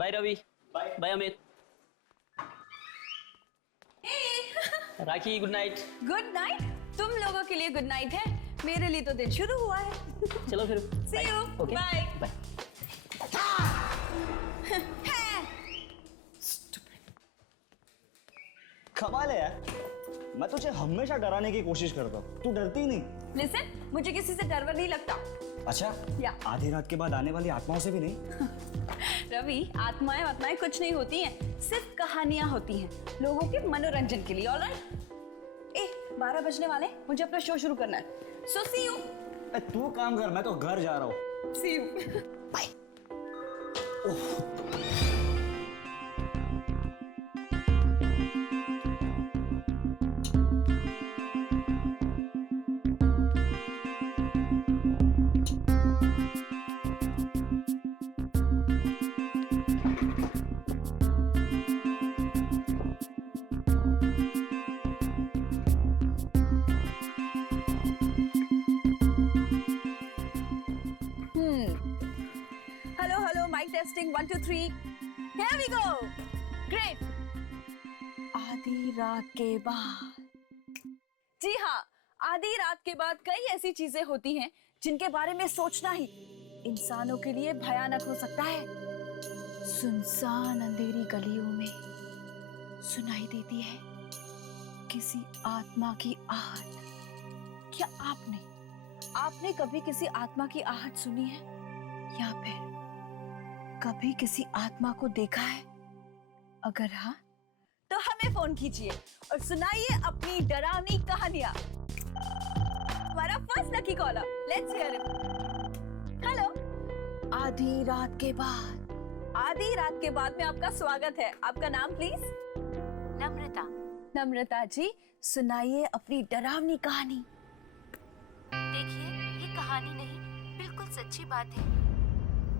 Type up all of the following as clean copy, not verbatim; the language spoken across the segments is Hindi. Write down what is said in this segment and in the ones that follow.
बाय रवि। बाय अमित। राखी गुड नाइट। Good night. तुम लोगों के लिए गुड नाइट है, मेरे लिए तो दिन शुरू हुआ है। चलो फिर। See you. Okay Bye. Bye. कमाल है यार, मैं तुझे हमेशा डराने की कोशिश करता हूँ, तू डरती ही नहीं। लिसन, मुझे किसी से डर नहीं लगता। अच्छा या। आधी रात के बाद आने वाली आत्माओं से भी नहीं? रवि, आत्माएं कुछ नहीं होती हैं, सिर्फ कहानियां होती हैं लोगों के मनोरंजन के लिए। ऑलराइट। 12 बजने वाले, मुझे अपना शो शुरू करना है। So see you. तू काम कर, मैं तो घर जा रहा हूँ। See you. Bye. Hello, mic testing 1 2 3। Here we go. Great. आधी रात के बाद। जी हाँ, आधी रात के बाद कई ऐसी चीजें होती हैं जिनके बारे में सोचना ही इंसानों के लिए भयानक हो सकता है। सुनसान अंधेरी गलियों में सुनाई देती है किसी आत्मा की आहट। क्या आपने कभी किसी आत्मा की आहट सुनी है, या फिर कभी किसी आत्मा को देखा है? अगर हाँ, तो हमें फोन कीजिए और सुनाइए अपनी डरावनी कहानियां। हमारा first lucky caller, let's hear it. Hello. आधी रात के बाद में आपका स्वागत है। आपका नाम प्लीज? नम्रता जी, सुनाइए अपनी डरावनी कहानी। देखिए, ये कहानी नहीं, बिल्कुल सच्ची बात है।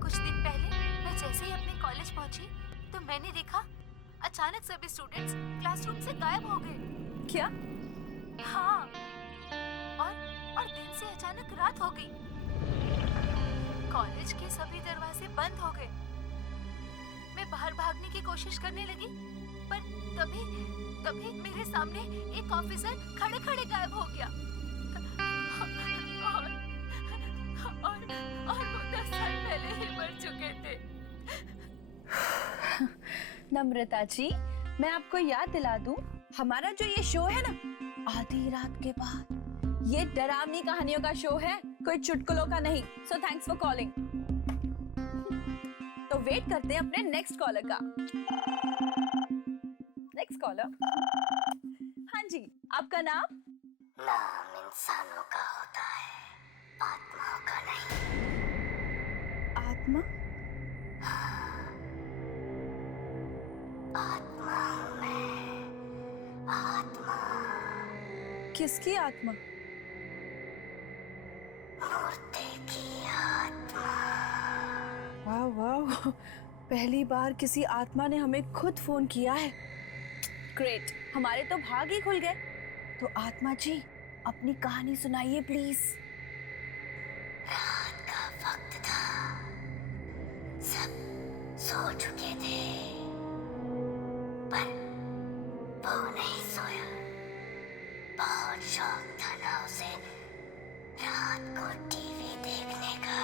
कुछ दिन पहले मैं जैसे ही अपने कॉलेज पहुंची तो मैंने देखा अचानक सभी स्टूडेंट्स क्लासरूम से गायब हो गए। क्या? हाँ, और दिन से अचानक रात हो गई। कॉलेज के सभी दरवाजे बंद हो गए। मैं बाहर भागने की कोशिश करने लगी, पर तभी मेरे सामने एक ऑफिसर खड़े गायब हो गया। और वो 10 साल पहले ही मर चुके थे। नम्रता जी, मैं आपको याद दिला दूं, हमारा जो ये शो है ना, आधी रात के बाद, ये डरावनी कहानियों का शो है, कोई चुटकुलों का नहीं। So thanks for calling. तो वेट करते हैं अपने नेक्स्ट कॉलर का। Next collar. हाँ जी, आपका नाम? नाम इंसानों का होता है, आत्माओं का नहीं। आत्मा? आत्मा हूँ मैं, आत्मा। किसकी आत्मा? मूर्ति की आत्मा। वाह, पहली बार किसी आत्मा ने हमें खुद फोन किया है। ग्रेट, हमारे तो भाग ही खुल गए। तो आत्मा जी, अपनी कहानी सुनाइए प्लीज। रात का वक्त था, सब सो चुके थे, पर वो नहीं सोया। बहुत शौक था ना उसे रात को टीवी देखने का।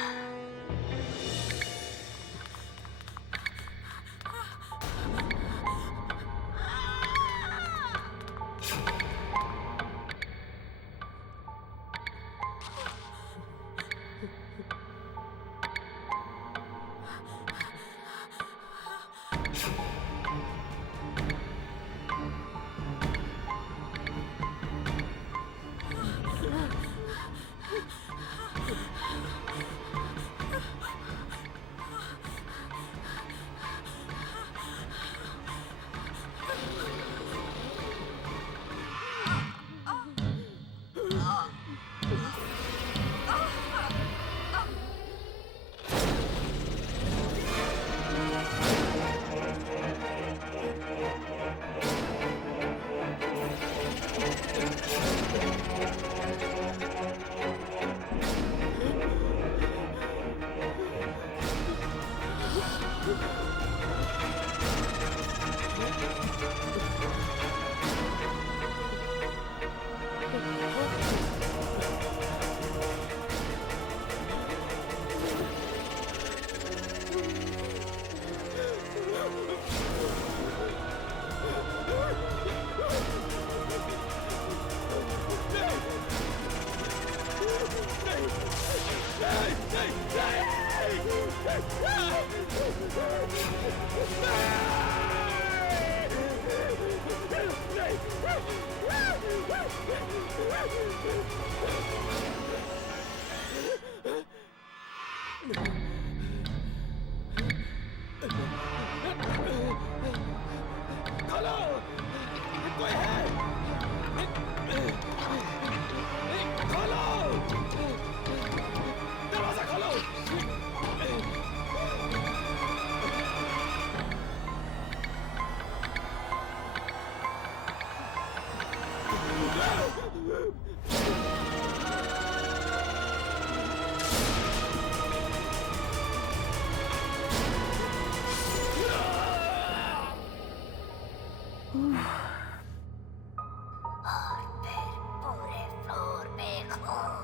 पूरे फ्लोर पे खून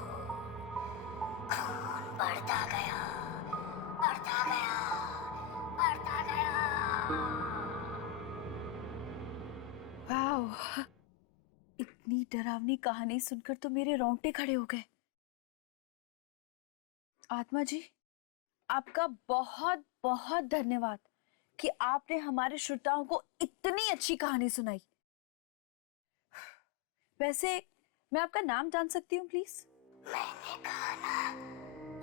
बढ़ता गया, बढ़ता गया, बढ़ता गया। वाओ, इतनी डरावनी कहानी सुनकर तो मेरे रोंगटे खड़े हो गए। आत्मा जी, आपका बहुत बहुत धन्यवाद कि आपने हमारे श्रोताओं को इतनी अच्छी कहानी सुनाई। वैसे मैं आपका नाम जान सकती हूँ प्लीज? मैंने कहा ना,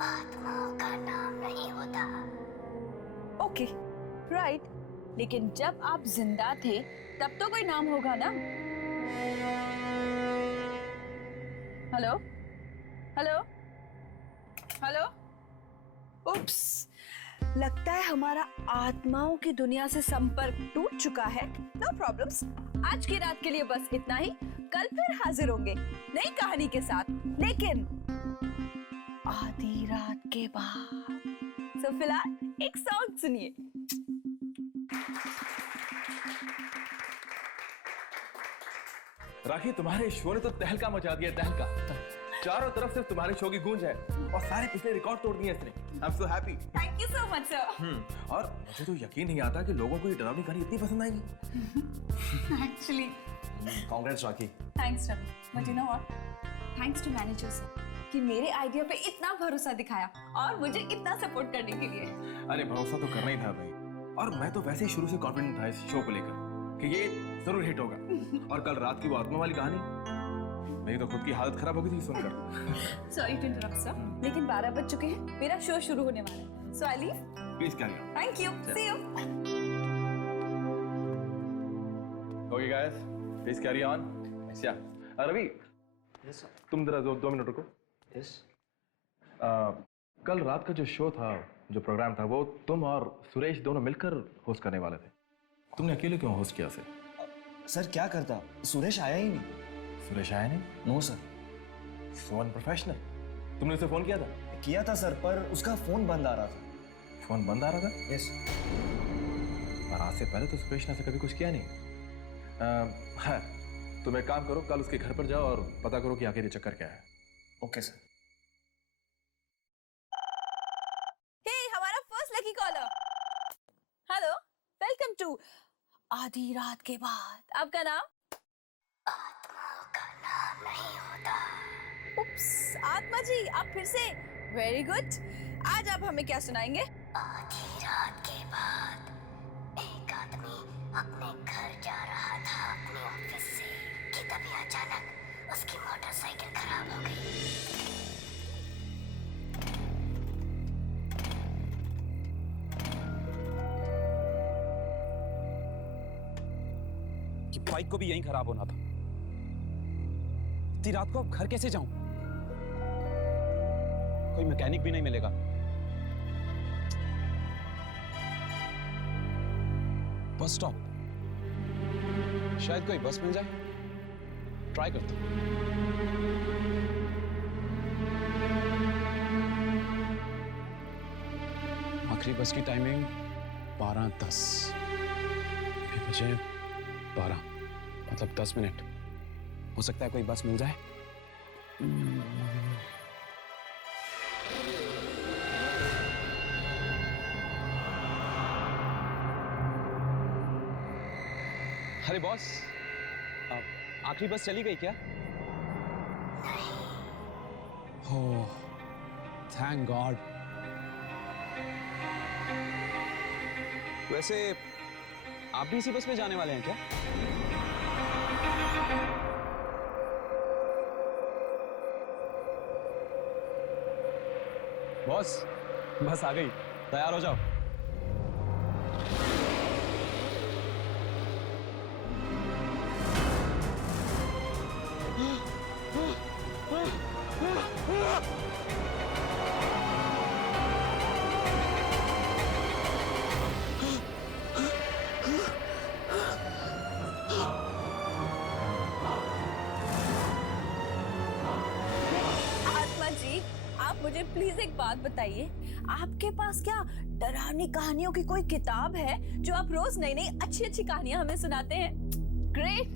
आत्माओं का नाम नहीं होता। Okay, right. लेकिन जब आप जिंदा थे तब तो कोई नाम होगा ना? Hello hello hello. उप्स, लगता है हमारा आत्माओं की दुनिया से संपर्क टूट चुका है। नो प्रॉब्लम्स, आज की रात के लिए बस इतना ही। कल फिर हाजिर होंगे नई कहानी के साथ, लेकिन आधी रात के बाद। सो फिलहाल एक सॉन्ग सुनिए। राखी, तुम्हारे शो ने तो तहलका मचा दिया, तहलका। चारों तरफ से तुम्हारे शो की गूंज है और सारे पिछले रिकॉर्ड तोड़ दिए इसने। I am so happy. Thank you so much sir. और मुझे तो यकीन नहीं आता कि लोगों को ये डरावनी कहानी इतनी पसंद आएगी। Actually congrats Rakhi. Thanks Ravi, but you know what, thanks to managers कि मेरे आइडिया पे इतना भरोसा दिखाया और मुझे इतना सपोर्ट करने के लिए। अरे भरोसा तो करना ही था भाई, और मैं तो वैसे ही शुरू से कॉन्फिडेंट था इस शो को लेकर कि ये जरूर हिट होगा। और कल रात की वो आत्मा वाली कहानी, मेरी तो खुद की हालत खराब हो गई थी सुनकर। सॉरी टू इंटरप्ट सर, लेकिन 12 बज चुके हैं, मेरा शो शुरू होने वाला है। So I leave. Please carry on. Thank you, see you. Okay guys, please carry on. अच्छा रवि, तुम जरा 2 मिनट रुको। कल रात का जो शो था, जो प्रोग्राम था, वो तुम और सुरेश दोनों मिलकर होस्ट करने वाले थे। तुमने अकेले क्यों होस्ट किया सर क्या करता, सुरेश आया ही नहीं। सुरेश आया नहीं? No sir. So unprofessional. तुमने उसे फोन किया था? किया था सर, पर उसका फोन बंद आ रहा था। फोन बंद आ रहा था? यस। और आज से पहले तो सुरेश ने ऐसा कभी कुछ किया नहीं। हाँ, तुम एक काम करो, कल उसके घर पर जाओ और पता करो कि आखिर ये चक्कर क्या है। Okay sir. हे, हमारा first lucky caller. Hello, welcome to आधी रात के बाद। आपका नाम? आत्माओं का नाम नहीं होता। उप्स, आत्मा जी आप फिर से। Very good. आज आप हमें क्या सुनाएंगे? आधी रात के बाद एक आदमी अपने घर जा रहा था अपने ऑफिस से कि तभी अचानक उसकी मोटरसाइकिल खराब हो गई। कि बाइक को भी यहीं खराब होना था। इतनी रात को अब घर कैसे जाऊं? कोई मैकेनिक भी नहीं मिलेगा। बस स्टॉप, शायद कोई बस मिल जाए। ट्राई करते हैं। आखिरी बस की टाइमिंग 12:10। अभी बजे 12, मतलब 10 मिनट। हो सकता है कोई बस मिल जाए। अरे बॉस, आखिरी बस चली गई क्या? हो, थैंक गॉड। वैसे आप भी इसी बस में जाने वाले हैं क्या? बॉस, बस आ गई, तैयार हो जाओ। आत्मा जी, आप मुझे प्लीज एक बात बताइए, आपके पास क्या डरावनी कहानियों की कोई किताब है जो आप रोज नई नई अच्छी अच्छी कहानियां हमें सुनाते हैं? Great.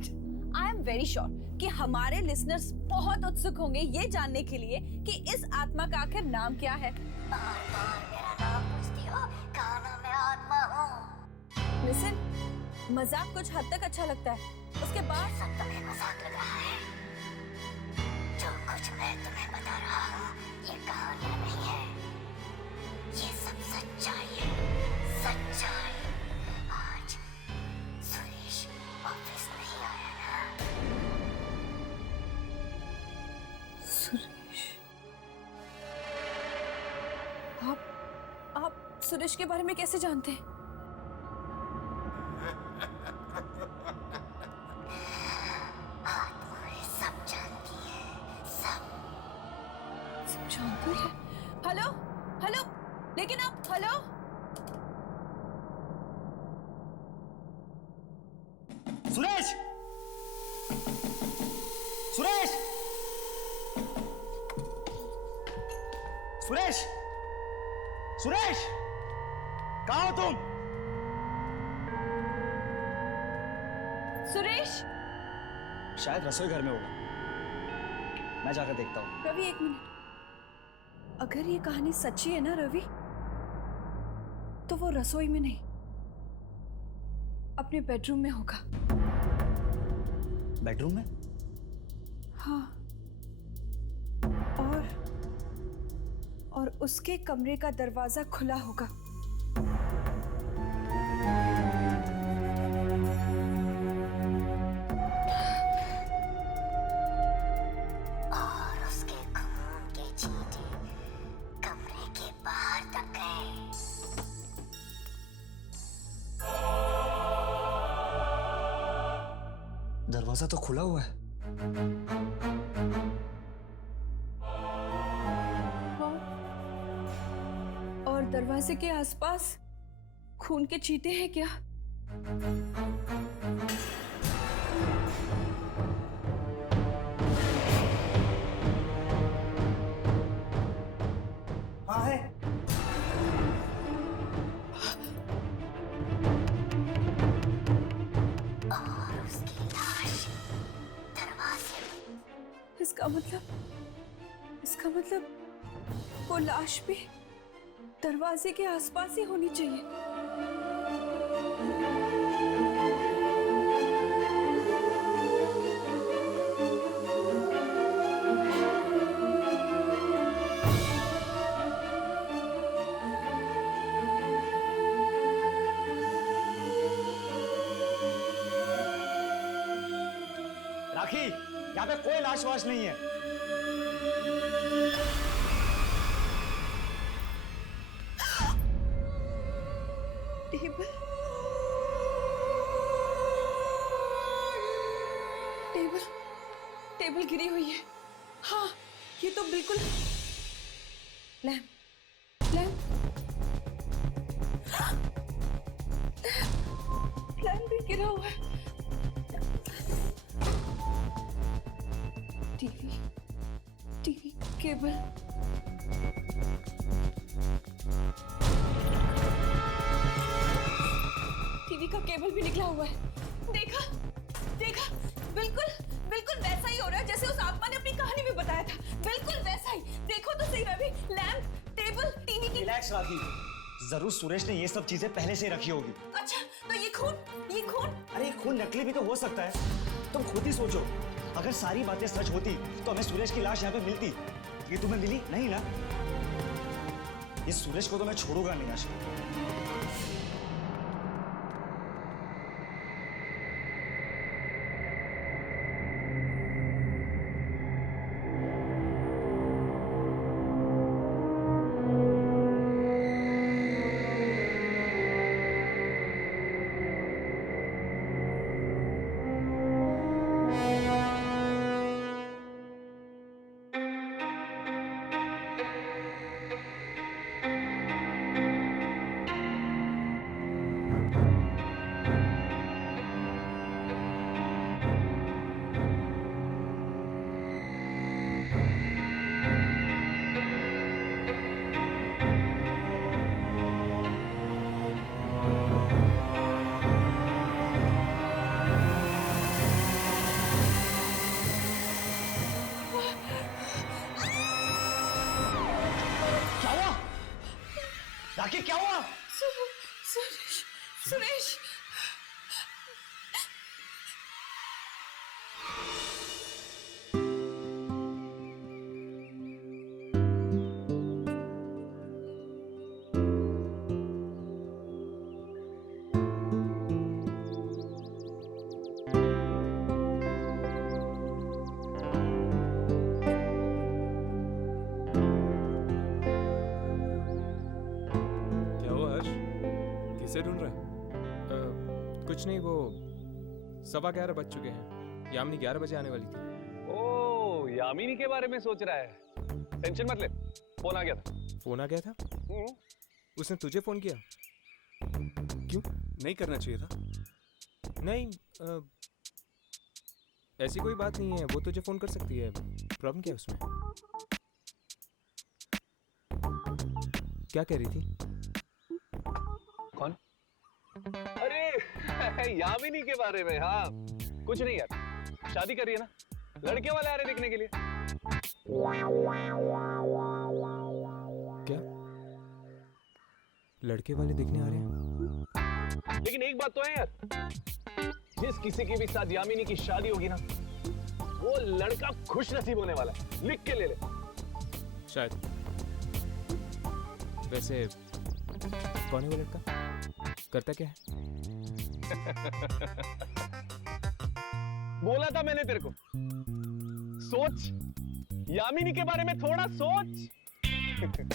I am very sure कि हमारे लिसनर्स बहुत उत्सुक होंगे ये जानने के लिए कि इस आत्मा का आखिर नाम क्या है। बार बार मेरा नाम पूछती हो, कहा ना मैं आत्मा हूँ। लिसन, मजाक कुछ हद तक अच्छा लगता है, उसके बाद सब तुम्हें मजाक लग रहा है। जो कुछ मैं तुम्हें बता रहा हूँ ये कहानियाँ नहीं है, ये सब सच्चाई है, सच्चाई। आज सुरेश ऑफिस नहीं आया ना? सुरेश, आप सुरेश के बारे में कैसे जानते हैं? आत्माएं सब जानती है, सब। सब जानती है? हेलो हेलो, लेकिन आप हेलो। सुरेश, सुरेश, सुरेश, सुरेश, कहाँ हो तुम? सुरेश। शायद रसोई घर में होगा, मैं जाकर देखता हूँ। रवि एक मिनट, अगर ये कहानी सच्ची है ना रवि, तो वो रसोई में नहीं, अपने बेडरूम में होगा। बेडरूम में? हाँ, और उसके कमरे का दरवाजा खुला होगा। और उसके खून के छींटे कमरे के बाहर तक गए। दरवाजा तो खुला हुआ है। हाँ, और दरवाजे के आसपास खून के छींटे हैं क्या? हाँ है। और उसकी लाश दरवाजे। इसका मतलब वो लाश भी दरवाजे के आसपास ही होनी चाहिए। राखी, यहाँ पे कोई लाश वाश नहीं है। टेबल टेबल टेबल गिरी हुई है। हाँ, ये तो बिल्कुल लैम्प लैम्प लैम्प भी गिरा हुआ है। टीवी केबल, टीवी का केबल भी निकला हुआ है। देखा देखा, बिल्कुल बिल्कुल वैसा ही हो रहा है जैसे उस आत्मा ने अपनी कहानी में बताया था। बिल्कुल वैसा ही। देखो तो सही रवि, लैम्प, टेबल, टीवी की। रिलैक्स राखी, जरूर सुरेश ने ये सब चीजें पहले से रखी होगी। अच्छा, तो ये खून? अरे खून नकली भी तो हो सकता है। तुम खुद ही सोचो, अगर सारी बातें सच होती तो हमें सुरेश की लाश यहाँ पे मिलती। ये तुम्हें मिली नहीं ना? इस सुरेश को तो मैं छोड़ूंगा नहीं आशा। राखी क्या हुआ? सुरेश सुरेश किसे ढूंढ रहे हैं? कुछ नहीं, वो 11:15 बज चुके हैं। यामिनी 11 बजे आने वाली थी। ओ, यामिनी के बारे में सोच रहा है। टेंशन मत ले, फोन आ गया था। फोन आ गया था? उसने तुझे फोन किया? क्यों? नहीं करना चाहिए था। नहीं, ऐसी कोई बात नहीं है, वो तुझे फोन कर सकती है। प्रॉब्लम क्या है उसमें? क्या कह रही थी? कौन? अरे यामिनी के बारे में। हाँ, कुछ नहीं यार, शादी कर रही है ना, लड़के वाले आ रहे देखने के लिए। क्या लड़के वाले देखने आ रहे हैं? लेकिन एक बात तो है यार, जिस किसी की भी साथ यामिनी की शादी होगी ना, वो लड़का खुश नसीब होने वाला है। लिख के ले ले। शायद। वैसे कौन है वो लड़का? करता क्या है? बोला था मैंने तेरे को, सोच, यामिनी के बारे में थोड़ा सोच।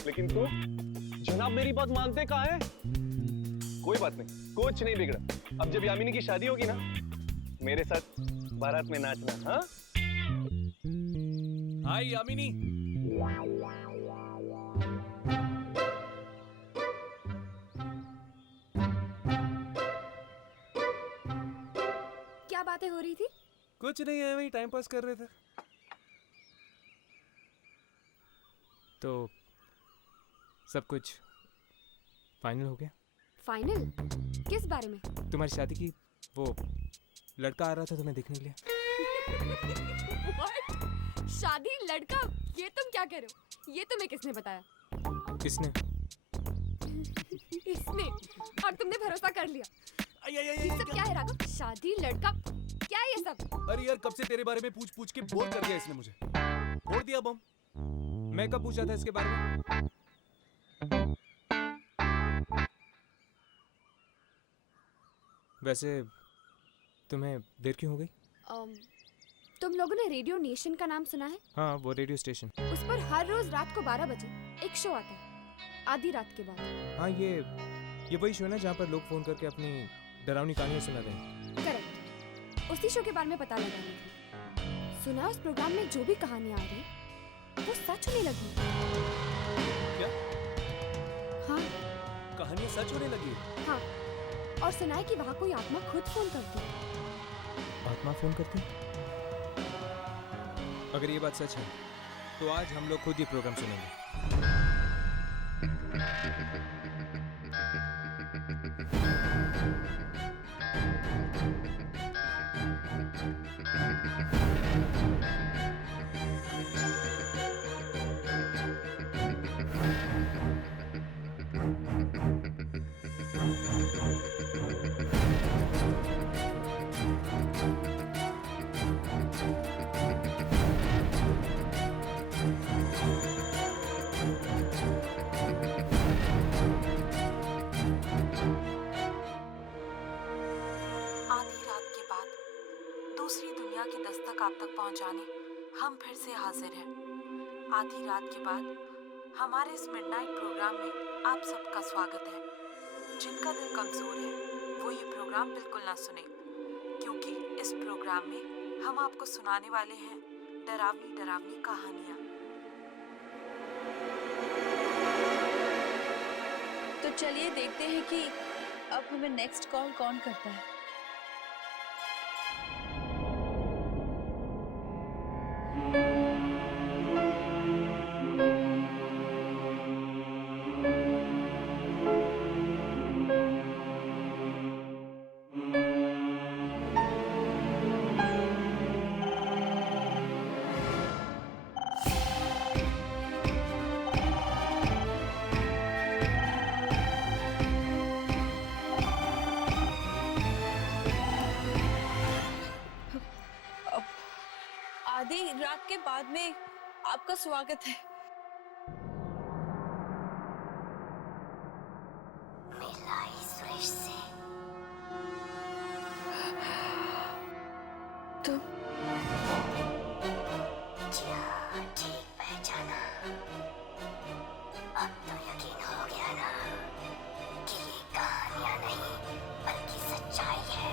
लेकिन तू जनाब मेरी बात मानते कहाँ है? कोई बात नहीं, कुछ नहीं बिगड़ा। अब जब यामिनी की शादी होगी ना, मेरे साथ बारात में नाचना। हाँ हाय यामिनी। क्या बातें हो रही थी? कुछ नहीं है, वही टाइम पास कर रहे थे। तो सब कुछ फाइनल हो गया? फाइनल? किस बारे में? तुम्हारी शादी की वो लड़का आ रहा था तुम्हें देखने के लिए। What? शादी लड़का? ये तुम क्या कह रहे हो? ये तुम्हें किसने बताया? किसने? इसने। और तुमने भरोसा कर लिया। ये सब क्या है राघव? शादी लड़का क्या है ये सब? अरे यार, कब से तेरे बारे में पूछ पूछ के बोर कर दिया इसने मुझे। फोड़ दिया बम। मैं कब पूछा था इसके बारे में? वैसे तुम्हें देर क्यों हो गई? तुम लोगों ने रेडियो नेशन का नाम सुना है? हाँ, वो रेडियो स्टेशन। उस पर हर रोज रात को 12 बजे एक शो आता है, आधी रात के बाद। हाँ, ये वही शो है ना जहाँ पर लोग फोन करके अपनी डरावनी कहानियाँ सुनाते हैं। करेक्ट। उसी शो के बारे में पता लगाने थी। सुना उस प्रोग्राम में जो भी कहानियाँ आ रही वो सच होने लगी। क्या? हाँ। कहानियाँ सच होने लगी? हाँ, और सुना है कि वहाँ कोई आत्मा खुद फोन करती है। आत्मा फोन करती? अगर ये बात सच है तो आज हम लोग खुद ये प्रोग्राम सुनेंगे। तक आप तक पहुंचाने हम फिर से हाजिर हैं। आधी रात के बाद हमारे इस मिडनाइट प्रोग्राम में आप सबका स्वागत है। जिनका दिल कमजोर है वो ये प्रोग्राम बिल्कुल ना सुने, क्योंकि इस प्रोग्राम में हम आपको सुनाने वाले हैं डरावनी डरावनी कहानियाँ। तो चलिए देखते हैं कि अब हमें नेक्स्ट कॉल कौन करता है। आधी रात के बाद में आपका स्वागत है। मिलाई सुरेश से। तुम जी हाँ, ठीक पहचाना। अब तो यकीन हो गया ना कि ये कहानियां नहीं बल्कि सच्चाई है।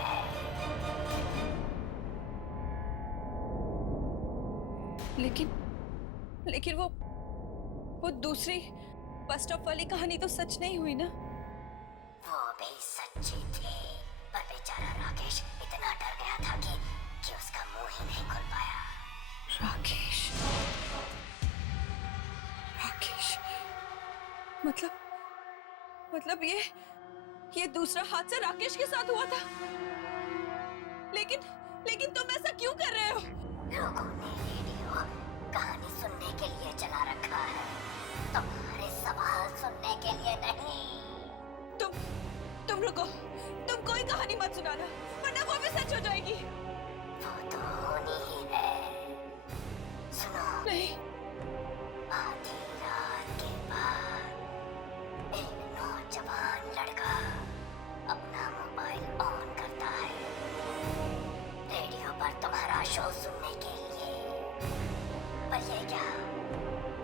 लेकिन वो दूसरी बस स्टॉप वाली कहानी तो सच नहीं हुई ना? वो भी सच्ची थी, पर बेचारा राकेश इतना डर गया था कि उसका मुंह ही नहीं खुल पाया। राकेश मतलब ये दूसरा हादसा राकेश के साथ हुआ था। लेकिन तुम ऐसा क्यों कर रहे हो? लोगों ने रेडियो कहानी सुनने के लिए चला रखा है, तुम्हारे सवाल सुनने के लिए नहीं। तुम रुको, तुम कोई कहानी मत सुनाना, वरना वो भी सच हो जाएगी। वो तो होनी ही है। सुनो। नहीं। आधी रात के बाद एक नौजवान लड़का अपना मोबाइल ऑन करता है रेडियो पर तुम्हारा शो सुनने के लिए। पर ये क्या,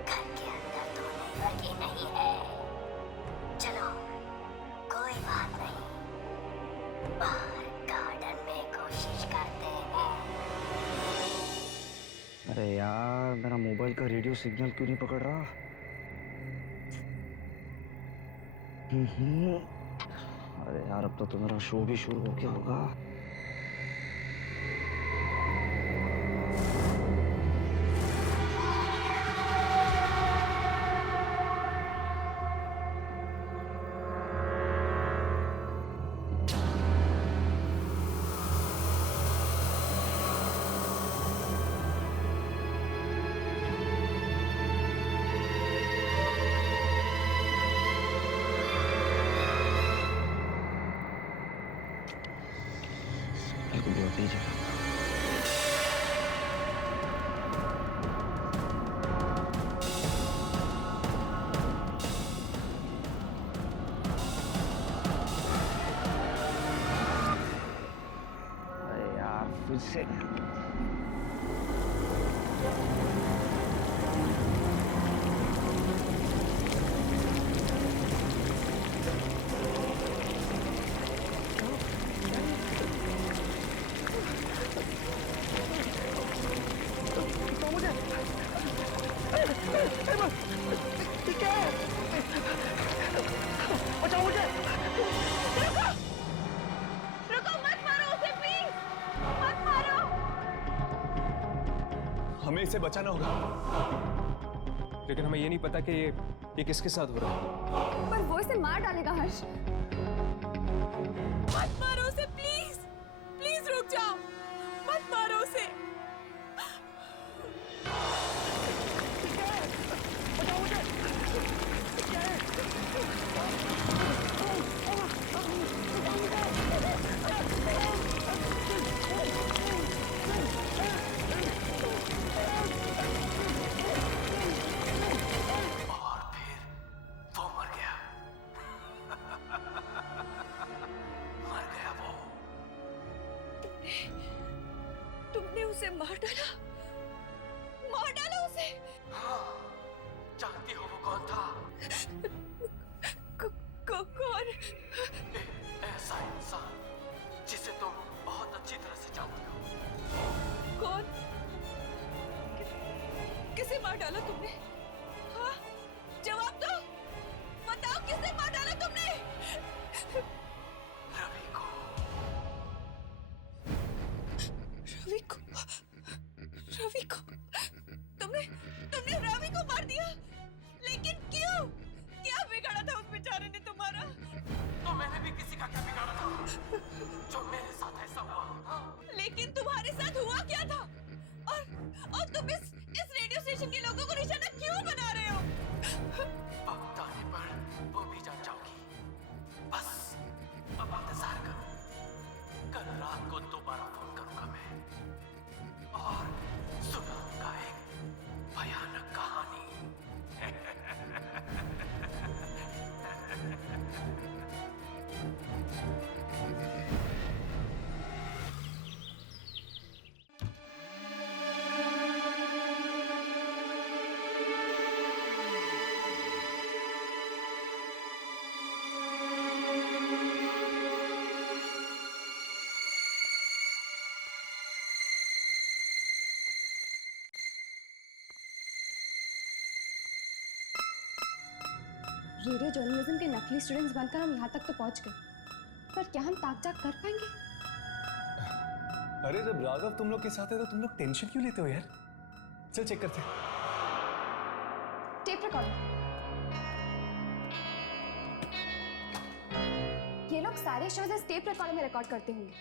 घर के अंदर तो नेटवर्क ही नहीं है। चलो कोई बात नहीं, बाहर गार्डन में कोशिश करते हैं। अरे यार, मेरा मोबाइल का रेडियो सिग्नल क्यों नहीं पकड़ रहा? अरे यार, अब तो मेरा शो भी शुरू हो गया होगा। से हमें इसे बचाना होगा, लेकिन हमें ये नहीं पता कि ये किसके साथ हो रहा है। पर वो इसे मार डालेगा हर्ष। मत मारो उसे, प्लीज प्लीज रुक जाओ, मत मारो उसे। मार डाला उसे। हाँ, जानती हो वो कौन था? कौन? ऐसा इंसान जिसे तुम बहुत अच्छी तरह से जानती हो। कौन? किसे मार डाला तुमने? हाँ, जवाब दो, बताओ किसे मार डाला तुमने? रवि को। तुमने रवि को मार दिया? लेकिन क्यों? क्या बिगाड़ा था उस बेचारे ने तुम्हारा? तो मैंने भी किसी का क्या बिगाड़ा था जो मेरे साथ ऐसा हुआ? लेकिन तुम्हारे साथ हुआ क्या था? और तुम इस रेडियो स्टेशन के लोगों को निशाना क्यों बना रहे हो? वक्त आने पर वो भी जान जाओगी। बस अब इंतजार करो। कल रात को दोबारा फोन करूंगा मैं और सुनाऊंगा एक भयानक कहानी। रेडियो जर्नलिज्म के नकली स्टूडेंट्स बनकर हम यहाँ तक तो पहुँच गए, पर क्या हम ताक-झाक कर पाएंगे? अरे जब राघव तुम लोग के साथ है तो तुम लोग टेंशन क्यों लेते हो यार? चल चेक करते हैं। Tape recorder. ये लोग सारे शोज इस टेप रिकॉर्डर में रिकॉर्ड करते होंगे।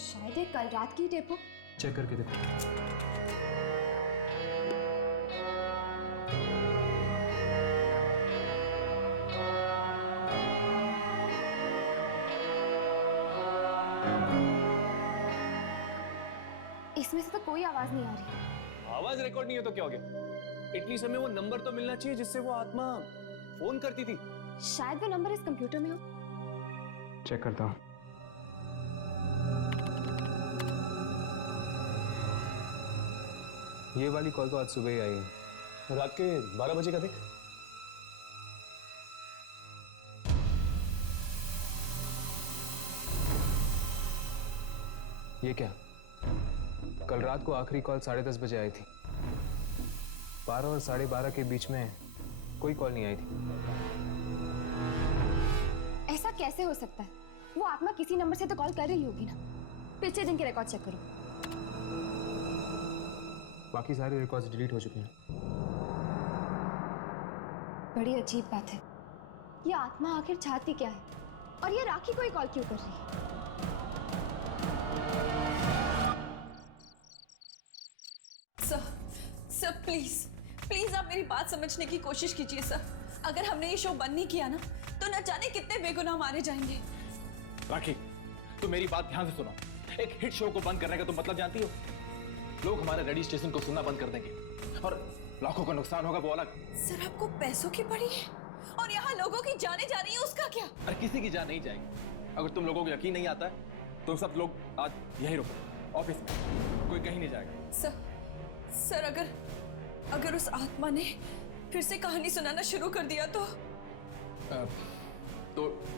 शायद ये कल रात की टेप हो। चेक करके देखो। इसमें से तो कोई आवाज नहीं आ रही। आवाज रिकॉर्ड नहीं है तो क्या हो गया? एटलीस्ट हमें वो नंबर तो मिलना चाहिए जिससे वो आत्मा फोन करती थी। शायद वो नंबर इस कंप्यूटर में हो। चेक करता हूँ। ये वाली कॉल तो आज सुबह ही आई है। रात के 12 बजे का देख। ये क्या? कल रात को आखिरी कॉल 10:30 बजे आई थी। 12 और 12:30 के बीच में कोई कॉल नहीं आई थी। ऐसा कैसे हो सकता है? वो आत्मा किसी नंबर से तो कॉल कर रही होगी ना। पिछले दिन के रिकॉर्ड चेक करो। बाकी सारे रिकॉर्ड्स डिलीट हो चुके हैं। बड़ी अजीब बात है। ये आत्मा आखिर चाहती क्या है? और ये राखी को ही कॉल क्यों कर रही है? सर प्लीज आप मेरी बात समझने की कोशिश कीजिए सर। अगर हमने ये शो बंद नहीं किया ना तो न जाने कितने बेगुनाह मारे जाएंगे। राखी, तुम मेरी बात ध्यान से सुनो। एक हिट शो को बंद करने का तुम मतलब जानती हो? लोग हमारे रेडियो स्टेशन को सुनना बंद कर देंगे और लाखों का नुकसान होगा वो अलग। सर आपको पैसों की पड़ी है और यहाँ लोगों की जाने जा रही है, उसका क्या? अरे किसी की जान नहीं जाएगी। अगर तुम लोगों को यकीन नहीं आता है तो सब लोग आज यही रुको ऑफिस में, कोई कहीं नहीं जाएगा। सर अगर उस आत्मा ने फिर से कहानी सुनाना शुरू कर दिया तो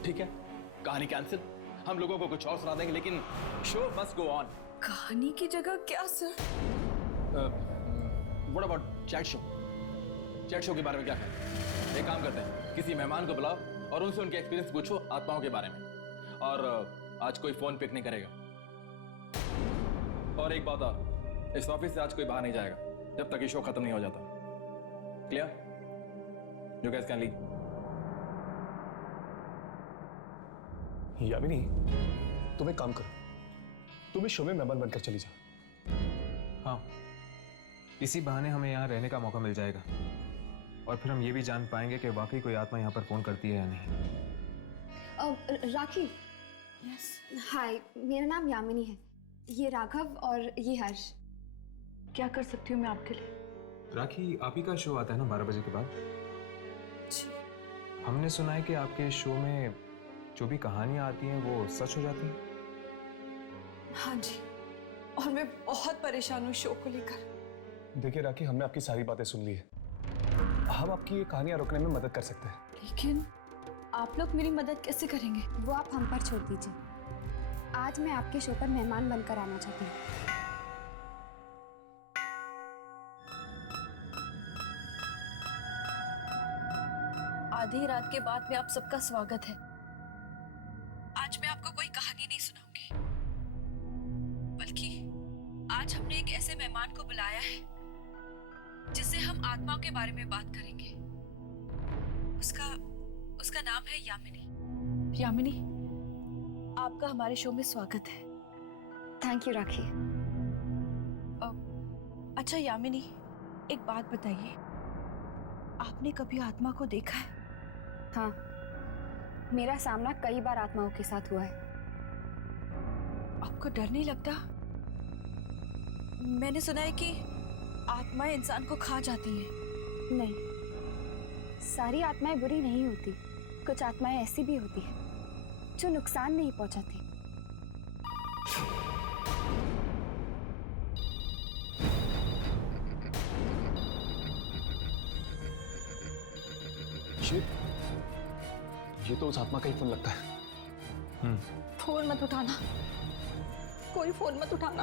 ठीक है, कहानी कैंसिल। हम लोगों को कुछ और सुना देंगे, लेकिन शो मस्ट गो ऑन। कहानी की जगह क्या sir? What about chat show? Chat show के बारे में क्या कहते? एक काम करते हैं, किसी मेहमान को बुलाओ और उनसे उनके एक्सपीरियंस पूछो आत्माओं के बारे में। और आज कोई फोन पिक नहीं करेगा। और एक बात और, इस ऑफिस से आज कोई बाहर नहीं जाएगा जब तक ये शो खत्म नहीं हो जाता। Clear? You guys can leave. Yamini, तुम एक काम करो, तुम इस शो में मेहमान बनकर चली जाओ। हाँ, इसी बहाने हमें यहाँ रहने का मौका मिल जाएगा और फिर हम ये भी जान पाएंगे कि वाकई कोई आत्मा यहाँ पर फोन करती है या नहीं। राखी। यस। हाय, मेरा नाम यामिनी है। ये राघव और ये हर्ष। क्या कर सकती हूँ मैं आपके लिए? राखी, आप ही का शो आता है ना 12 बजे के बाद? जी। हमने सुना है कि आपके शो में जो भी कहानियां आती हैं वो सच हो जाती हैं? हाँ जी, और मैं बहुत परेशान हूँ शो को लेकर। देखिए राखी, हमने आपकी सारी बातें सुन ली है। हम आपकी ये कहानियां रोकने में मदद कर सकते हैं। लेकिन आप लोग मेरी मदद कैसे करेंगे? वो आप हम पर छोड़ दीजिए। आज मैं आपके शो पर मेहमान बनकर आना चाहती हूँ। आधी रात के बाद में आप सबका स्वागत है। आज मैं आपको कोई कहानी नहीं सुनाऊंगी, बल्कि आज हमने एक ऐसे मेहमान को बुलाया है जिससे हम आत्माओं के बारे में बात करेंगे। उसका नाम है यामिनी। यामिनी, आपका हमारे शो में स्वागत है। थैंक यू राखी। अच्छा यामिनी, एक बात बताइए, आपने कभी आत्मा को देखा है? हाँ, मेरा सामना कई बार आत्माओं के साथ हुआ है। आपको डर नहीं लगता? मैंने सुना है कि आत्माएं इंसान को खा जाती हैं। नहीं, सारी आत्माएं बुरी नहीं होती। कुछ आत्माएं ऐसी भी होती हैं जो नुकसान नहीं पहुंचाती। ये तो उस आत्मा का ही फोन लगता है। फोन मत उठाना, कोई फोन मत उठाना।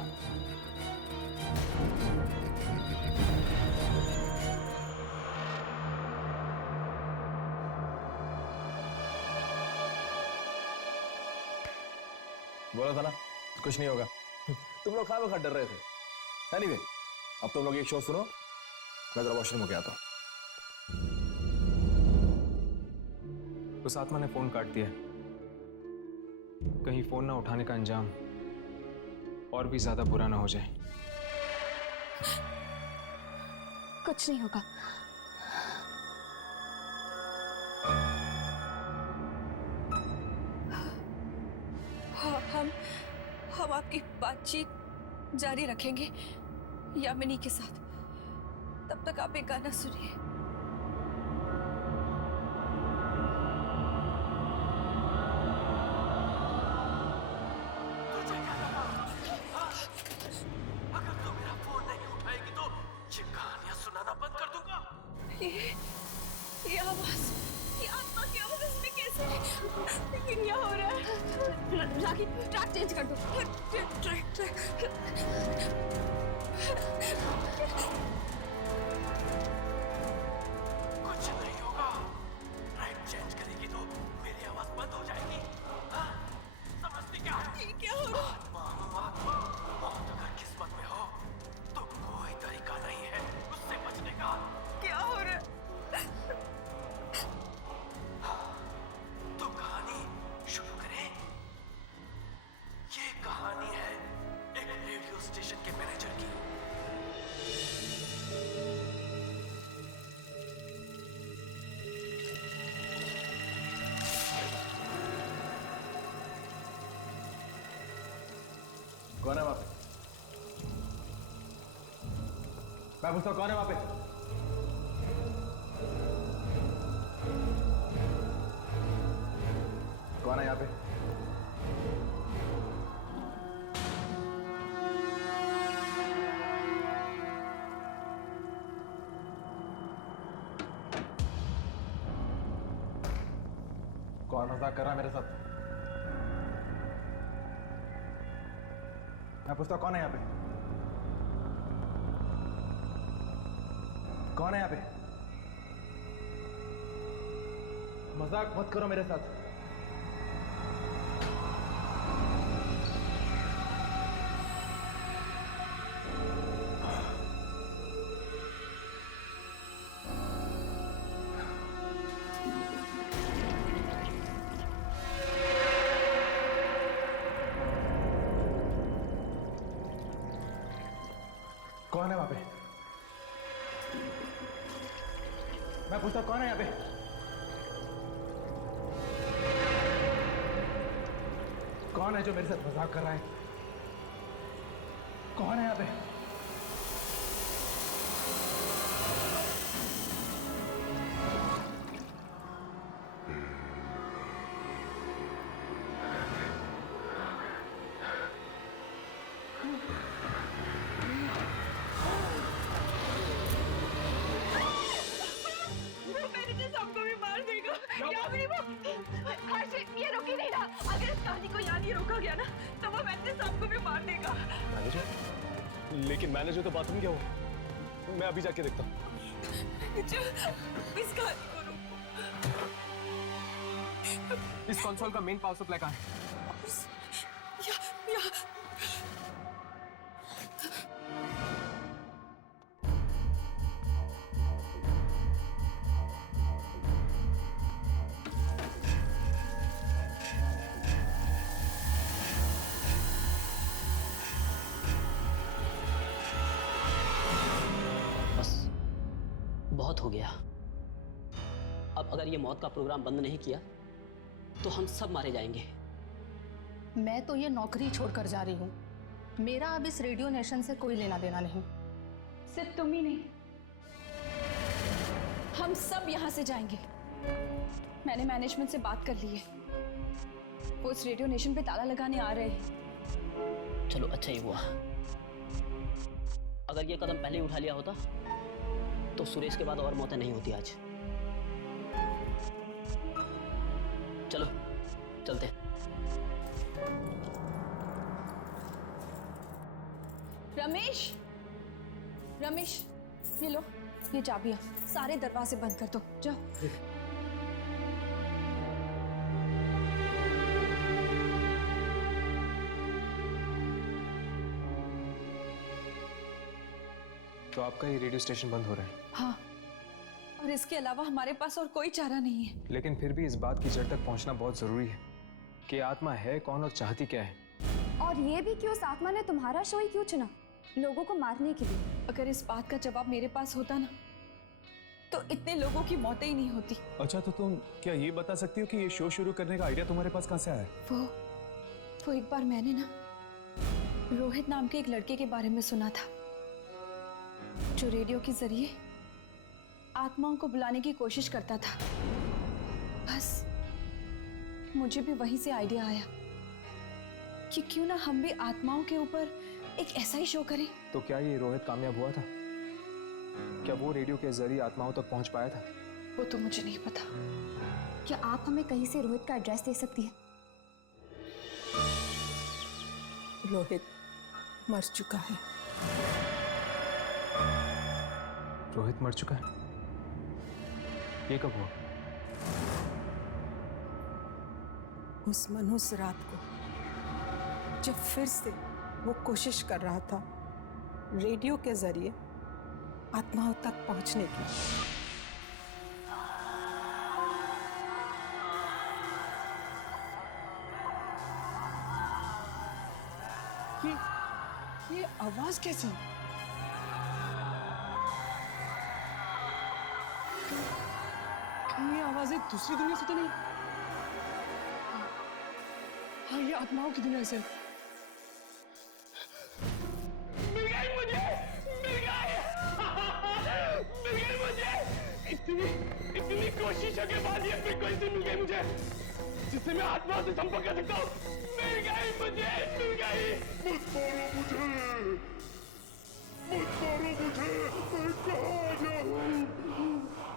बोला था ना कुछ नहीं होगा। तुम लोग खा डर रहे थे। एनीवे, अब तुम लोग एक शो सुनो, मैं जरा वॉशरूम होके आता हूं। उस आत्मा ने फोन काट दिया। कहीं फोन ना उठाने का अंजाम और भी ज्यादा बुरा ना हो जाए। कुछ नहीं होगा। हम आपकी बातचीत जारी रखेंगे यामिनी के साथ। तब तक आप एक गाना सुनिए। अगर तू मेरा फोन नहीं उठाएगी तो ये कहानियां सुनाना बंद कर दूंगा। ये आवाज, ये आत्मा की आवाज इसमें कैसे? लेकिन क्या हो रहा है? राखी, ट्रैक चेंज कर दो। ट्रैक। कुछ नहीं होगा। ट्रैक चेंज करेगी तो मेरी आवाज बंद हो जाएगी। हाँ? समझती क्या है? ये क्या हो रहा है? आत्मा मौत अगर किस्मत में हो तो कोई तरीका नहीं है उससे बचने का। क्या हो रहा है? तो कहानी शुरू करें। ये कहानी है एक रेडियो स्टेशन के मैनेजर की। कौन है वहां पे? मैं पूछता हूं कौन है वहां पे? कौन है यहाँ पे? कौन मजाक कर रहा है मेरे साथ? मैं पूछता हूं कौन है यहाँ पे? कौन है यहाँ पे? मजाक मत करो मेरे साथ। कौन है वहां पे? मैं पूछता कौन है यहाँ पे? कौन है जो मेरे साथ मजाक कर रहा है? कौन है यहाँ पे? आदि को यहाँ नहीं रोका गया ना तो वो वैसे सबको भी मार देगा। मैनेजर? लेकिन मैनेजर तो बाथरूम गया हो। मैं अभी जाके देखता हूँ। इसका आदि को रोको। इस कंसोल का मेन पावर सप्लाई कहाँ है? यहाँ बस बहुत हो गया। अब अगर ये मौत का प्रोग्राम बंद नहीं किया तो हम सब मारे जाएंगे। मैं तो ये नौकरी छोड़कर जा रही हूँ। मेरा अब इस रेडियो नेशन से कोई लेना देना नहीं। सिर्फ तुम ही नहीं, हम सब यहाँ से जाएंगे। मैंने मैनेजमेंट से बात कर ली है, वो इस रेडियो नेशन पे ताला लगाने आ रहे हैं। चलो अच्छा ही हुआ। अगर ये कदम पहले ही उठा लिया होता तो सुरेश के बाद और मौतें नहीं होती आज। चलो चलते। रमेश, रमेश ये लो, ये चाबियां, सारे दरवाजे बंद कर दो, जाओ। तो आपका ये रेडियो स्टेशन बंद हो रहा है? हाँ, और इसके अलावा हमारे पास और कोई चारा नहीं है। लेकिन फिर भी इस बात की जड़ तक पहुंचना बहुत जरूरी है कि आत्मा है कौन और चाहती क्या है। और ये भी कि उस आत्मा ने तुम्हारा शो ही क्यों चुना, लोगों को मारने के लिए? अगर इस बात का जवाब मेरे पास होता ना तो इतने लोगों की मौतें ही नहीं होती। अच्छा, तो तुम क्या ये बता सकती हो कि ये शो शुरू करने का आइडिया तुम्हारे पास कहाँ से आया? वो एक बार मैंने ना रोहित नाम के एक लड़के के बारे में सुना था जो रेडियो के जरिए आत्माओं को बुलाने की कोशिश करता था। बस मुझे भी वहीं से आइडिया आया कि क्यों ना हम भी आत्माओं के ऊपर एक ऐसा ही शो करें। तो क्या ये रोहित कामयाब हुआ था? क्या वो रेडियो के जरिए आत्माओं तक पहुंच पाया था? वो तो मुझे नहीं पता। क्या आप हमें कहीं से रोहित का एड्रेस दे सकती हैं? रोहित मर चुका है। रोहित मर चुका है? ये कब हुआ? उस मनहूस रात को जब फिर से वो कोशिश कर रहा था रेडियो के जरिए आत्माओं तक पहुंचने की। ये आवाज कैसी? ये आवाजें दूसरी दुनिया से तो नहीं? हाँ, ये आत्माओं की दुनिया से। मिल गई मुझे, मिल गई, मिल गई मुझे। इतनी कोशिशों के बाद ये फ्रीक्वेंसी मिल गई मुझे जिससे मैं आत्मा से संपर्क कर सकता हूँ। मिल गई मुझे, मिल गई। मत मारो मुझे, मत मारो मुझे, मैं कहाँ जाऊँ?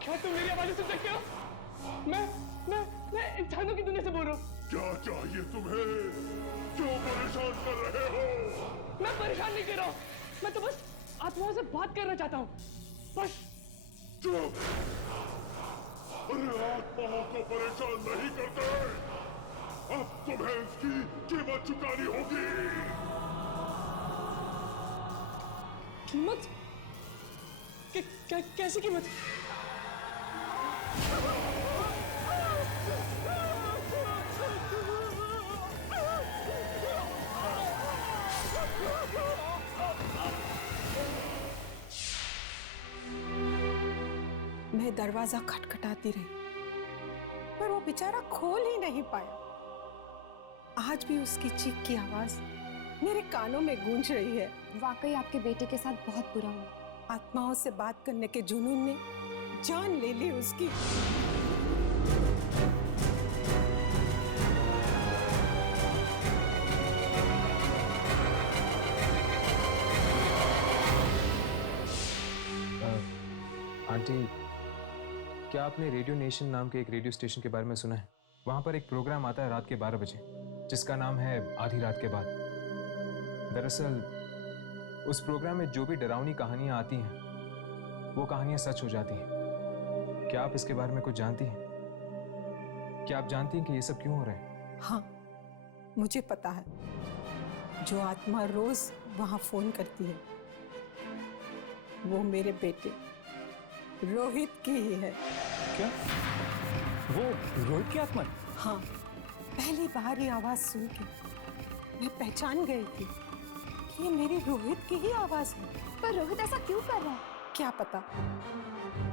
क्या तुम मेरी आवाज़ सुन सकते हो? मैं इंसानों की दुनिया से बोल रहा हूँ। क्या चाहिए तुम्हें? क्यों परेशान कर रहे हो? मैं परेशान नहीं कर रहा हूँ, मैं तो बस आत्माओं से बात करना चाहता हूँ, बस। चुप! अरे आत्माओं को परेशान नहीं करते। अब तुम्हें इसकी कीमत चुकानी होगी। कीमत? कैसी कीमत? मैं दरवाजा खटखटाती रही पर वो बेचारा खोल ही नहीं पाया। आज भी उसकी चीख की आवाज मेरे कानों में गूंज रही है। वाकई आपके बेटे के साथ बहुत बुरा हुआ। आत्माओं से बात करने के जुनून ने जान ले ली उसकी। आंटी, क्या आपने रेडियो नेशन नाम के एक रेडियो स्टेशन के बारे में सुना है? वहाँ पर एक प्रोग्राम आता है रात के 12 बजे जिसका नाम है आधी रात के बाद। दरअसल उस प्रोग्राम में जो भी डरावनी कहानियां आती हैं वो कहानियां सच हो जाती हैं। क्या आप इसके बारे में कुछ जानती हैं? क्या आप जानती हैं कि ये सब क्यों हो रहा है? हाँ, मुझे पता है। जो आत्मा रोज वहां फोन करती है वो मेरे बेटे रोहित की ही है। क्या वो रोहित की आत्मा है? हाँ, पहली बार ये आवाज सुन के मैं पहचान गई थी कि ये मेरी रोहित की ही आवाज है। पर रोहित ऐसा क्यों कर रहा है? क्या पता,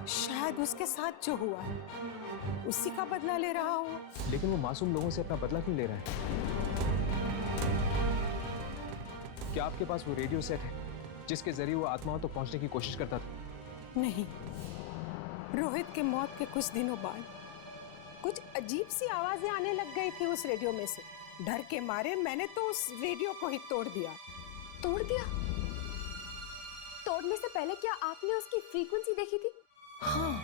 शायद उसके साथ जो हुआ है उसी का बदला ले रहा हो। लेकिन वो मासूम लोगों से अपना बदला क्यों ले रहा है? क्या आपके पास वो रेडियो सेट है जिसके जरिए वो आत्माओं तक पहुंचने की कोशिश करता था? नहीं, रोहित के मौत के कुछ दिनों बाद कुछ अजीब सी आवाजें आने लग गई थी उस रेडियो में से। डर के मारे मैंने तो उस रेडियो को ही तोड़ दिया। तोड़ दिया? तोड़ने से पहले क्या आपने उसकी फ्रीक्वेंसी देखी थी? हाँ,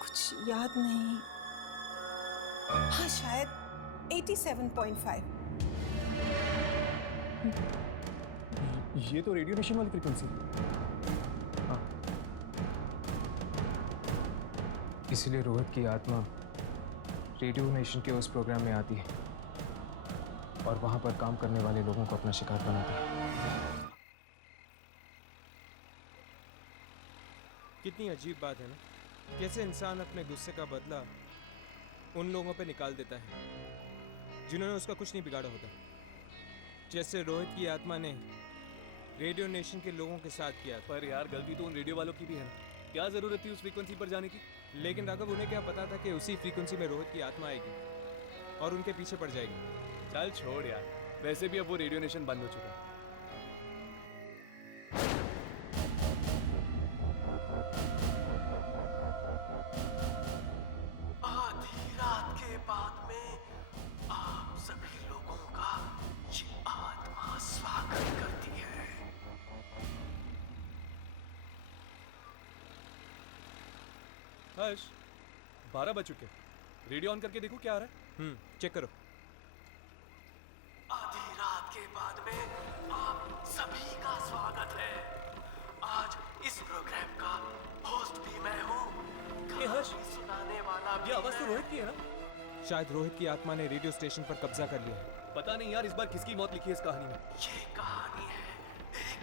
कुछ याद नहीं। हाँ, शायद 87.5। ये तो रेडियो नेशन वाली फ्रीक्वेंसी है। इसीलिए रोहित की आत्मा रेडियो नेशन के उस प्रोग्राम में आती है और वहां पर काम करने वाले लोगों को अपना शिकार बनाती है। कितनी अजीब बात है ना, कैसे इंसान अपने गुस्से का बदला उन लोगों पे निकाल देता है जिन्होंने उसका कुछ नहीं बिगाड़ा होता। जैसे रोहित की आत्मा ने रेडियो नेशन के लोगों के साथ किया। पर यार गलती तो उन रेडियो वालों की भी है ना, क्या जरूरत थी उस फ्रीक्वेंसी पर जाने की? लेकिन राघव, उन्हें क्या पता था कि उसी फ्रीक्वेंसी में रोहित की आत्मा आएगी और उनके पीछे पड़ जाएगी। चल छोड़ यार, वैसे भी अब वो रेडियो नेशन बंद हो चुका है। आधी रात के बाद में आप सभी लोगों का ये आत्मा स्वागत करती है। हर्ष, 12 बज चुके। रेडियो ऑन करके देखो क्या आ रहा है। चेक करो। आधी रात के बाद में आप सभी का स्वागत है। आज इस प्रोग्राम का होस्ट भी मैं हूँ, कहानी सुनाने वाला भी ये आवाज तो मैं। रोहित की है ना? शायद रोहित की आत्मा ने रेडियो स्टेशन पर कब्जा कर लिया है। पता नहीं यार, इस बार किसकी मौत लिखी है इस कहानी में? ये कहानी है एक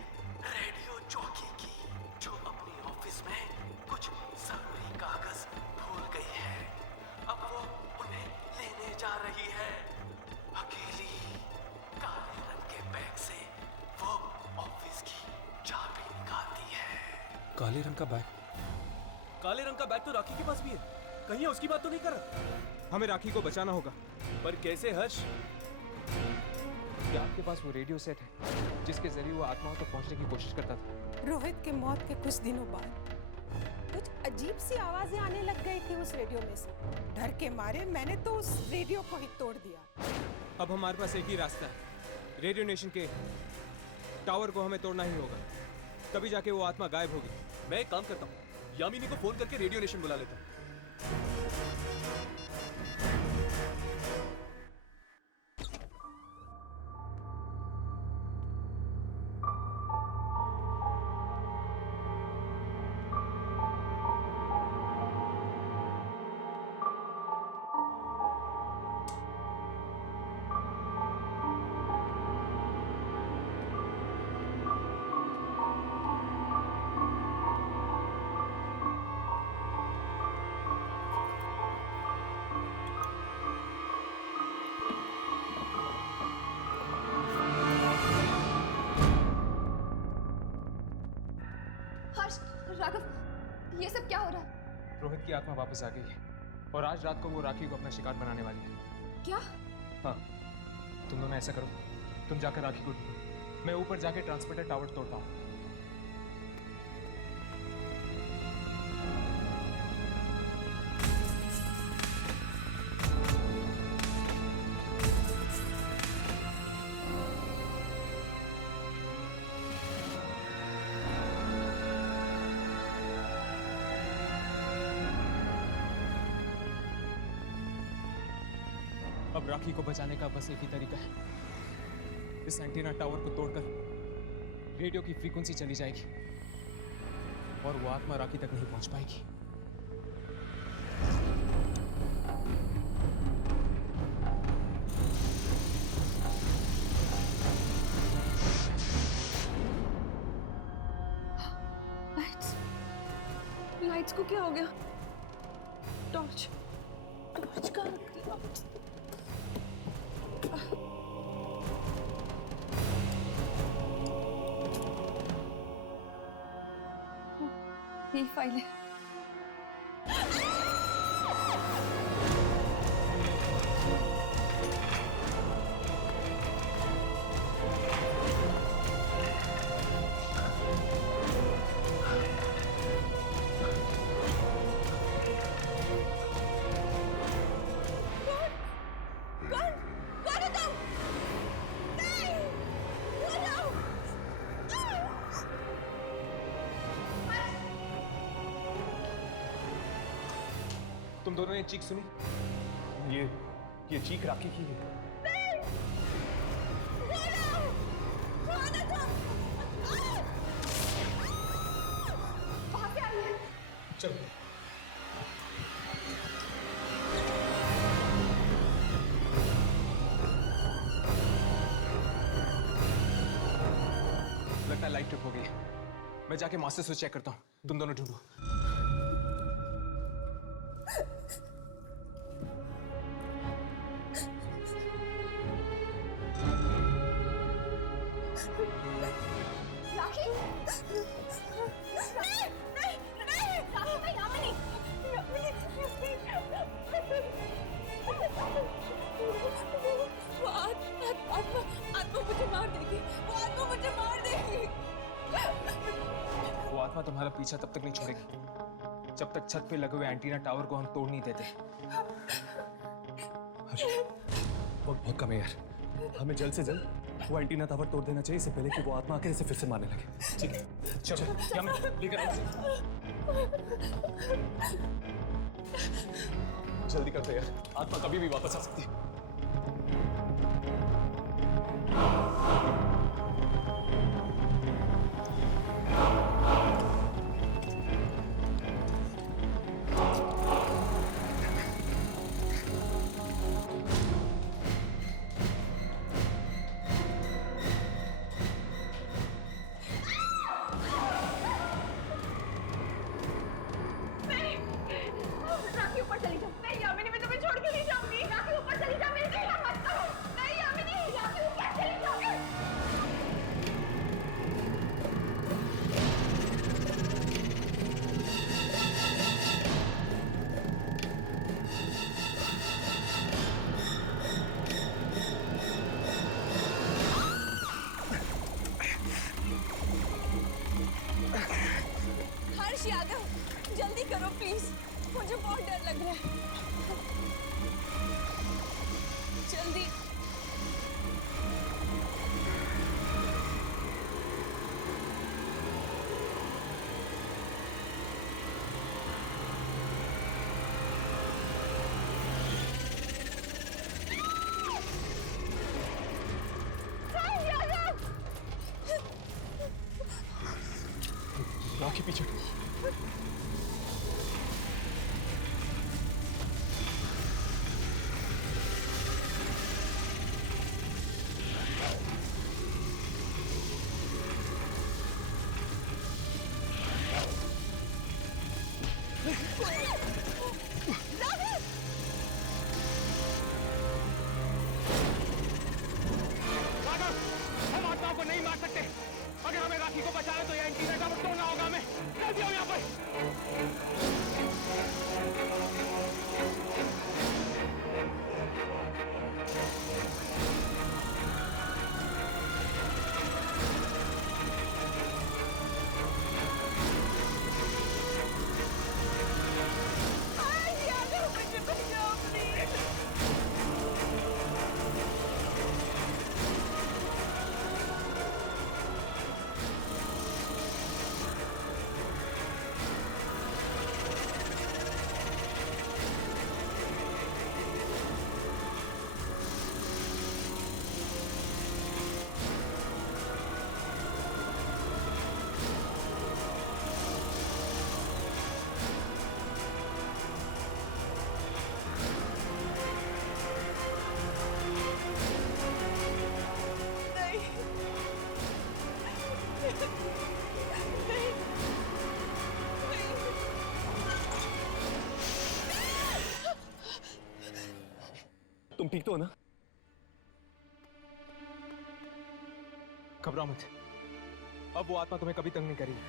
रेडियो जॉकी की जो अपने ऑफिस में कुछ जरूरी कागज भूल गई है। अब वो उन्हें लेने जा रही है। अकेली काले रंग के बैग से वो ऑफिस की चाबी निकालती है। काले रंग का बैग? काले रंग का बैग तो राखी के पास भी है। कहीं उसकी बात तो नहीं कर रहा? हमें राखी को बचाना होगा। पर कैसे हर्ष? क्या आपके पास वो रेडियो सेट है जिसके जरिए वो आत्माओं तक पहुंचने की कोशिश करता था? रोहित के मौत के कुछ दिनों बाद कुछ अजीब सी आवाजें आने लग गई थी उस रेडियो में से। डर के मारे मैंने तो उस रेडियो को ही तोड़ दिया। अब हमारे पास एक ही रास्ता है, रेडियो नेशन के टावर को हमें तोड़ना ही होगा, तभी जाके वो आत्मा गायब होगी। मैं एक काम करता हूँ, यामिनी को फोन करके रेडियो नेशन बुला लेता हूँ। राघव, ये सब क्या हो रहा है? रोहित की आत्मा वापस आ गई है और आज रात को वो राखी को अपना शिकार बनाने वाली है। क्या? हाँ, तुम दोनों ऐसा करो, तुम जाकर राखी को ढूंढो, मैं ऊपर जाके ट्रांसमीटर टावर तोड़ता हूँ। अब राखी को बचाने का बस एक ही तरीका है, इस एंटीना टावर को तोड़कर रेडियो की फ्रीक्वेंसी चली जाएगी और वो आत्मा राखी तक नहीं पहुंच पाएगी। लाइट्स को क्या हो गया? टॉर्च कहाँ रख दिया? ये फाइल है। तुम दोनों ने चीख सुनी? ये चीख राखी की है। चलो। लगता है लाइट ट्रिप हो गई है। मैं जाके मास्टर स्विच चेक करता हूँ, तुम दोनों ढूंढो। वो आत्मा तुम्हारा पीछा तब तक नहीं छोड़ेगी जब तक छत पे लगे हुए एंटीना टावर को हम तोड़ नहीं देते। वक्त बहुत कम है यार, हमें जल्द से जल्द वो एंटीना टावर तोड़ देना चाहिए, इससे पहले कि वो आत्मा आकर इसे फिर से मारने लगे। ठीक है, चलो क्या मैं लेकर आऊं? जल्दी करते यार, आत्मा कभी भी वापस आ सकती है। यादव, जल्दी करो प्लीज, मुझे बहुत डर लग रहा है। जल्दी। राखी पीछे। हम आत्माओं को नहीं मार सकते। अगर हमें राखी को बचाना तो ये एंटीना टावर तोड़ना होगा। हमें जल्दी आओ यहाँ पर। तुम ठीक तो हो ना? घबराओ मत, अब वो आत्मा तुम्हें कभी तंग नहीं करेगी।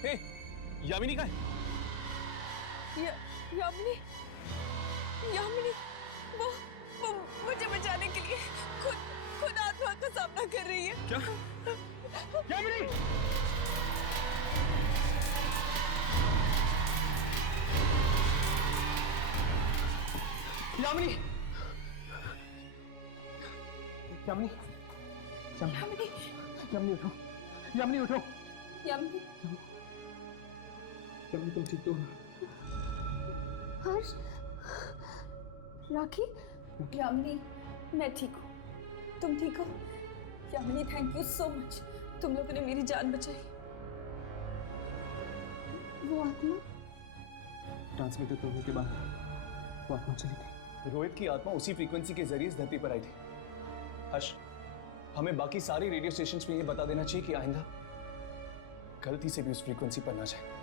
हे, यामिनी कहाँ है? यामिनी यामिनी वो मुझे बचाने के लिए खुद आत्मा का सामना कर रही है। क्या? यामिनी! यामिनी! यामिनी! यामिनी! यामिनी उठो! यामिनी उठो! यामिनी! यामिनी तुम ठीक तो हो? हर्ष, राखी, यामिनी मैं ठीक हूँ, तुम ठीक हो? Yamini thank you so much, तुम लोगों ने मेरी जान बचाई। वो आत्मा ट्रांसमीटर तोड़ने के बाद वो आत्मा चली गई। रोहित की आत्मा उसी फ्रीक्वेंसी के जरिए इस धरती पर आई थी। हर्ष, हमें बाकी सारे रेडियो स्टेशंस में ये बता देना चाहिए कि आइंदा गलती से भी उस फ्रीक्वेंसी पर ना जाए।